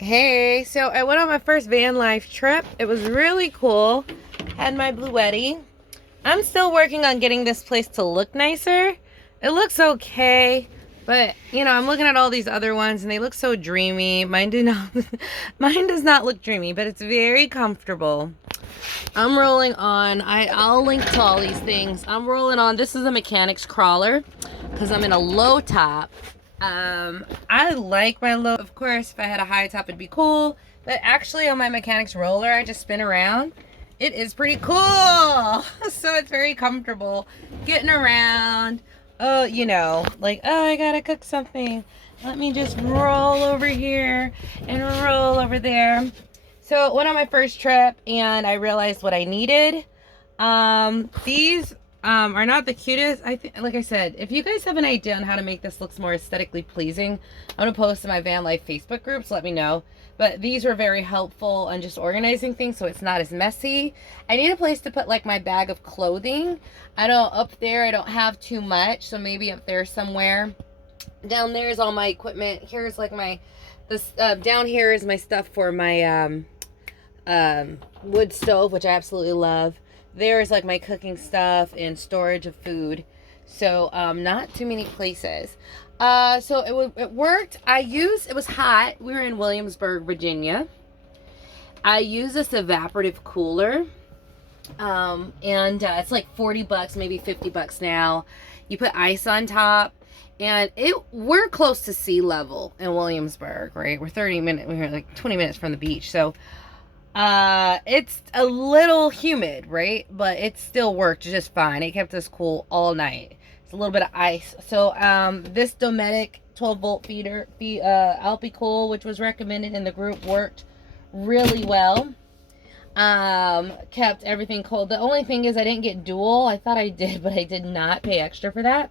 Hey, so I went on my first van life trip. It was really cool. Had my Bluetti. I'm still working on getting this place to look nicer. It looks okay, but I'm looking at all these other ones and they look so dreamy. Mine do not mine does not look dreamy, but it's very comfortable. I'm rolling on. I'll link to all these things. I'm rolling on. This is a mechanics crawler because I'm in a low top. I like my low. Of course, if I had a high top, it'd be cool. But actually, on my mechanics roller, I just spin around. It is pretty cool. So it's very comfortable getting around. Oh, I gotta cook something. Let me just roll over here and roll over there. So went on my first trip and I realized what I needed. These are not the cutest. I think, like I said, if you guys have an idea on how to make this look more aesthetically pleasing, I'm gonna post in my van life Facebook group, so let me know. But these were very helpful on just organizing things so it's not as messy. I need a place to put like my bag of clothing. Up there I don't have too much, so maybe up there somewhere. Down there is all my equipment. Here's like down here is my stuff for my wood stove, which I absolutely love. There's like my cooking stuff and storage of food. So not too many places. So it worked. It was hot. We were in Williamsburg, Virginia. I use this evaporative cooler. And it's like $40, maybe $50 now. You put ice on top. And we're close to sea level in Williamsburg, right? We're like 20 minutes from the beach. So it's a little humid, right? But it still worked just fine. It kept us cool all night. It's a little bit of ice. So this Dometic 12-volt feeder, Alpicool, which was recommended in the group, worked really well. Kept everything cold. The only thing is I didn't get dual. I thought I did, but I did not pay extra for that.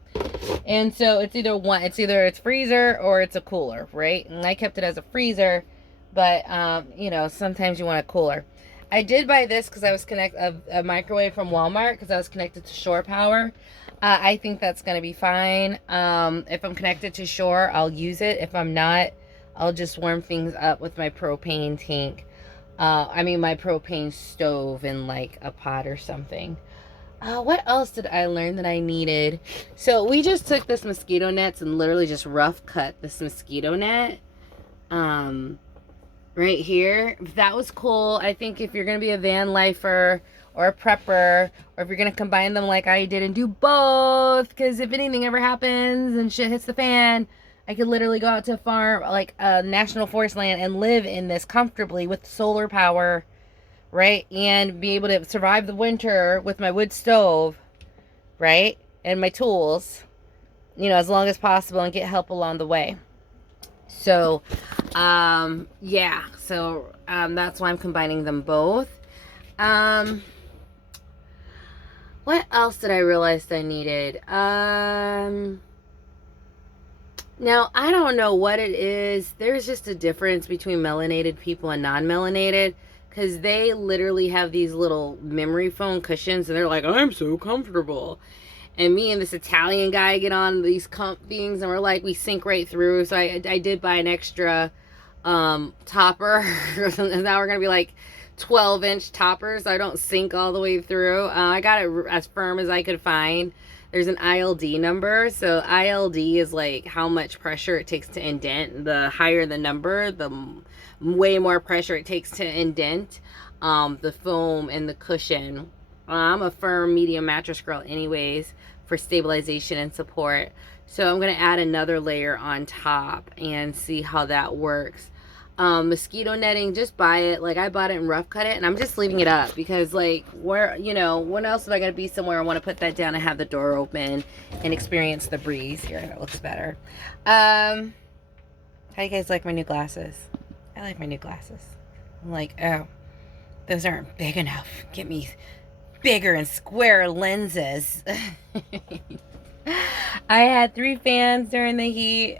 And so it's either it's freezer or it's a cooler, right? And I kept it as a freezer, but sometimes you want a cooler. I did buy this because I was a microwave from Walmart because I was connected to shore power. I think that's gonna be fine. If I'm connected to shore, I'll use it. If I'm not, I'll just warm things up with my propane tank. My propane stove in like a pot or something. What else did I learn that I needed? So we just took this mosquito nets and literally just rough cut this mosquito net. Right here. That was cool. I think if you're going to be a van lifer or a prepper, or if you're going to combine them like I did and do both, because if anything ever happens and shit hits the fan, I could literally go out to a farm, like a national forest land, and live in this comfortably with solar power, right? And be able to survive the winter with my wood stove, right? And my tools, as long as possible, and get help along the way. So, yeah. So, that's why I'm combining them both. What else did I realize I needed? Now, I don't know what it is. There's just a difference between melanated people and non-melanated, because they literally have these little memory foam cushions, and they're like, I'm so comfortable. And me and this Italian guy get on these things, and we sink right through. So I did buy an extra topper. And now we're going to be like 12-inch toppers, so I don't sink all the way through. I got it as firm as I could find. There's an ILD number. So ILD is like how much pressure it takes to indent. The higher the number, the way more pressure it takes to indent the foam and the cushion. I'm a firm medium mattress girl anyways for stabilization and support. So I'm going to add another layer on top and see how that works. Mosquito netting, just buy it. Like, I bought it and rough cut it, and I'm just leaving it up because, like, when else am I going to be somewhere I want to put that down and have the door open and experience the breeze? Here, that looks better. How do you guys like my new glasses? I like my new glasses. I'm like, oh, those aren't big enough. Get me bigger and square lenses. I had 3 fans during the heat.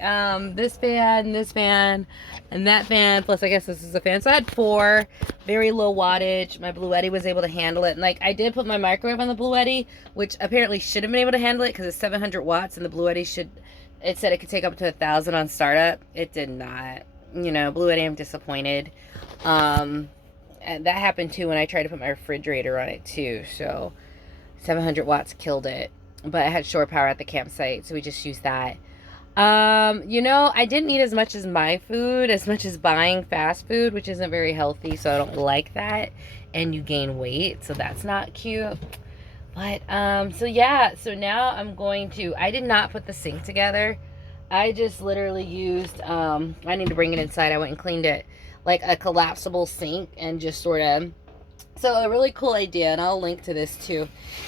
This fan, and that fan, plus I guess this is a fan. So I had 4, very low wattage. My Bluetti was able to handle it. And like, I did put my microwave on the Bluetti, which apparently should have been able to handle it because it's 700 watts, and the Bluetti it said it could take up to 1,000 on startup. It did not. you know, Blue Yeti, I'm disappointed. And that happened too when I tried to put my refrigerator on it too. So 700 watts killed it. But I had shore power at the campsite, so we just used that. You know, I didn't eat as much as my food, as much as buying fast food, which isn't very healthy, so I don't like that. And you gain weight, so that's not cute. But, so yeah, so now I'm going to, I did not put the sink together. I just literally used, I need to bring it inside. I went and cleaned it, like a collapsible sink, and just sort of, so a really cool idea, and I'll link to this too,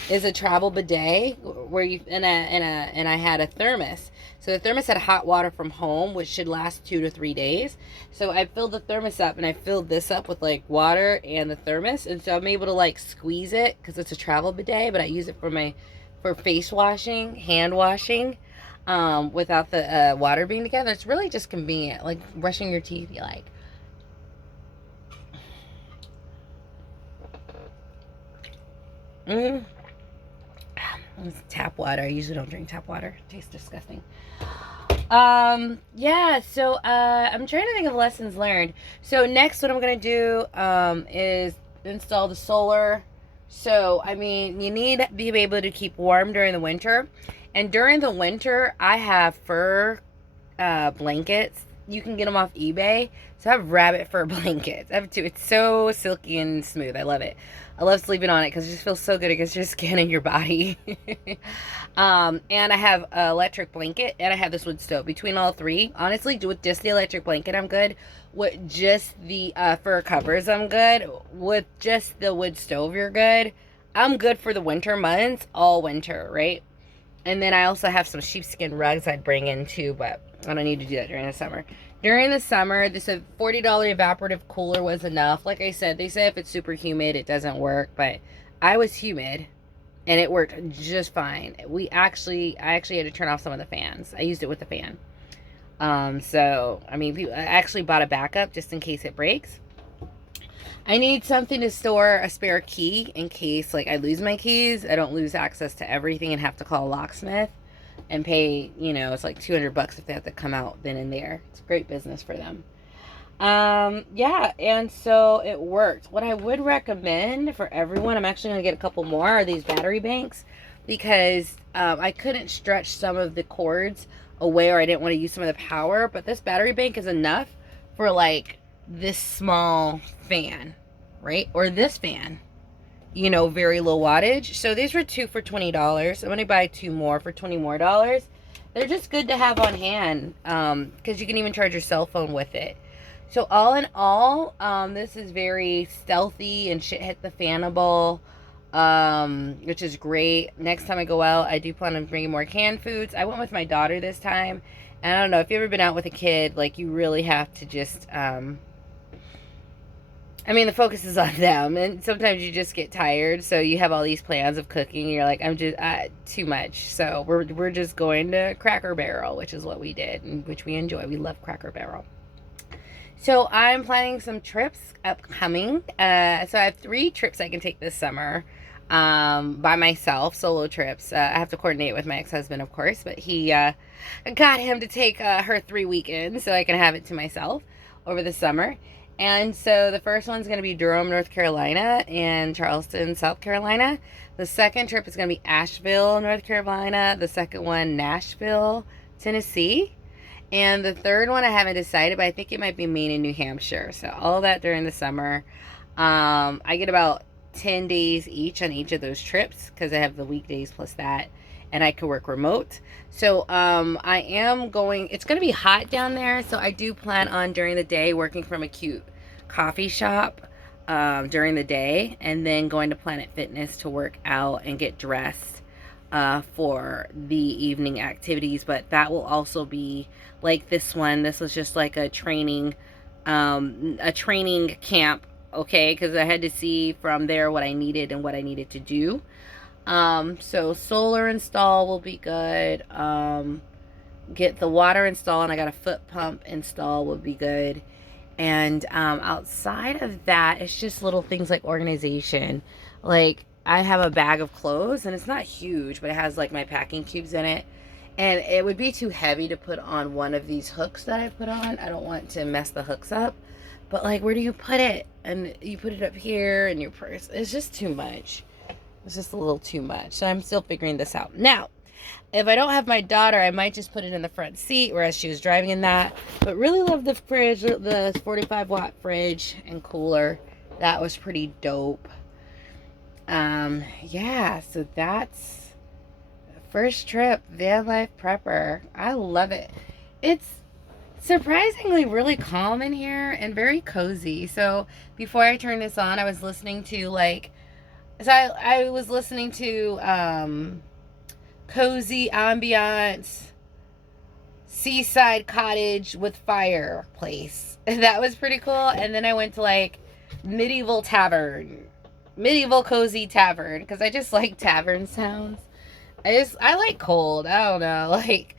is a travel bidet where you, and I had a thermos. So the thermos had hot water from home, which should last 2 to 3 days. So I filled the thermos up, and I filled this up with like water and the thermos, and so I'm able to like squeeze it because it's a travel bidet, but I use it for face washing, hand washing, without the water being together. It's really just convenient, like brushing your teeth. You like. It's tap water. I usually don't drink tap water. It tastes disgusting. Yeah, so I'm trying to think of lessons learned. So next what I'm gonna do is install the solar. So I mean, you need to be able to keep warm during the winter, and during the winter I have fur blankets. You can get them off eBay. So I have rabbit fur blankets. I have two. It's so silky and smooth. I love it. I love sleeping on it because it just feels so good against your skin and your body. And I have an electric blanket, and I have this wood stove. Between all three, honestly, with just the electric blanket, I'm good. With just the fur covers, I'm good. With just the wood stove, you're good. I'm good for the winter months, all winter, right? And then I also have some sheepskin rugs I'd bring in too, but I don't need to do that during the summer. During the summer, this $40 evaporative cooler was enough. Like I said, they say if it's super humid, it doesn't work, but I was humid and it worked just fine. I actually had to turn off some of the fans. I used it with the fan. So, I mean, I actually bought a backup just in case it breaks. I need something to store a spare key in case, like, I lose my keys. I don't lose access to everything and have to call a locksmith and pay, you know, it's like $200 if they have to come out then and there. It's great business for them. Yeah, and so it worked. What I would recommend for everyone, I'm actually going to get a couple more, are these battery banks, because I couldn't stretch some of the cords away, or I didn't want to use some of the power, but this battery bank is enough for like this small fan, right? Or this fan, you know, very low wattage. So these were 2 for $20. I'm going to buy 2 more for $20 more. They're just good to have on hand, because you can even charge your cell phone with it. So all in all, this is very stealthy and shit hit the fanable, which is great. Next time I go out, I do plan on bringing more canned foods. I went with my daughter this time, and I don't know, if you've ever been out with a kid, like, you really have to just, I mean, the focus is on them, and sometimes you just get tired, so you have all these plans of cooking, and you're like, I'm just, too much. So we're just going to Cracker Barrel, which is what we did, and which we enjoy. We love Cracker Barrel. So I'm planning some trips upcoming. So I have 3 trips I can take this summer, by myself, solo trips. I have to coordinate with my ex-husband, of course, but he got him to take her 3 weekends so I can have it to myself over the summer. And so the first one's going to be Durham, North Carolina, and Charleston, South Carolina. The second trip is going to be Asheville, North Carolina. The second one, Nashville, Tennessee. And the third one I haven't decided, but I think it might be Maine and New Hampshire. So all of that during the summer. I get about 10 days each on each of those trips because I have the weekdays plus that. And I could work remote. So I am going, it's going to be hot down there. So I do plan on during the day working from a cute coffee shop during the day. And then going to Planet Fitness to work out and get dressed for the evening activities. But that will also be like this one. This was just like a training camp, okay? Because I had to see from there what I needed and what I needed to do. So solar install will be good. Get the water install, and I got a foot pump install will be good. And outside of that, it's just little things like organization. Like, I have a bag of clothes, and it's not huge, but it has like my packing cubes in it. And it would be too heavy to put on one of these hooks that I put on. I don't want to mess the hooks up. But like, where do you put it? And you put it up here in your purse. It's just too much. It's just a little too much. So I'm still figuring this out. Now, if I don't have my daughter, I might just put it in the front seat, whereas she was driving in that. But really love the fridge, the 45-watt fridge and cooler. That was pretty dope. Yeah, so that's first trip, van life prepper. I love it. It's surprisingly really calm in here and very cozy. So before I turned this on, I was listening to I was listening to cozy ambiance seaside cottage with fireplace. That was pretty cool. And then I went to like medieval cozy tavern, because I just like tavern sounds. I like cold. I don't know, like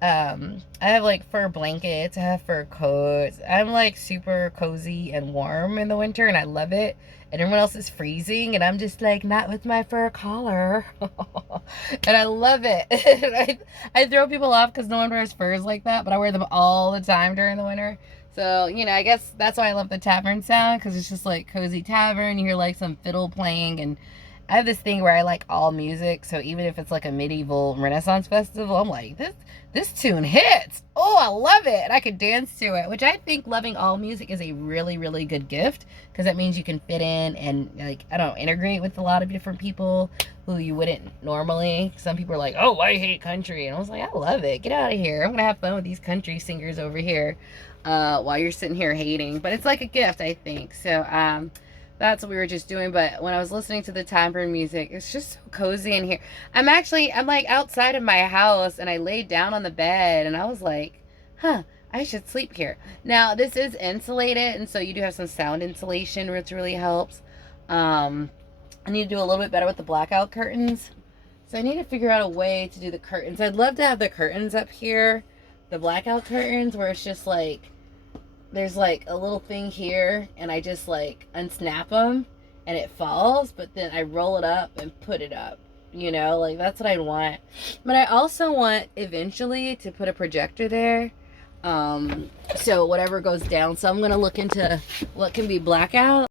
I have like fur blankets, I have fur coats. I'm like super cozy and warm in the winter, and I love it. And everyone else is freezing, and I'm just like, not with my fur collar. And I love it. I throw people off because no one wears furs like that, but I wear them all the time during the winter. So, you know, I guess that's why I love the tavern sound, because it's just like cozy tavern. You hear like some fiddle playing, and I have this thing where I like all music. So even if it's like a medieval Renaissance festival, I'm like, this tune hits. Oh, I love it. And I could dance to it, which I think loving all music is a really, really good gift, because that means you can fit in and, like, I don't know, integrate with a lot of different people who you wouldn't normally. Some people are like, oh, I hate country. And I was like, I love it. Get out of here. I'm going to have fun with these country singers over here while you're sitting here hating. But it's like a gift, I think. So, that's what we were just doing. But when I was listening to the tavern music, it's just so cozy in here. I'm like outside of my house, and I laid down on the bed, and I was like, huh, I should sleep here. Now, this is insulated, and so you do have some sound insulation, which really helps. I need to do a little bit better with the blackout curtains. So I need to figure out a way to do the curtains. I'd love to have the curtains up here, the blackout curtains, where it's just like, there's like a little thing here, and I just like unsnap them and it falls, but then I roll it up and put it up, you know, like that's what I want. But I also want eventually to put a projector there, so whatever goes down. So I'm gonna look into what can be blackout.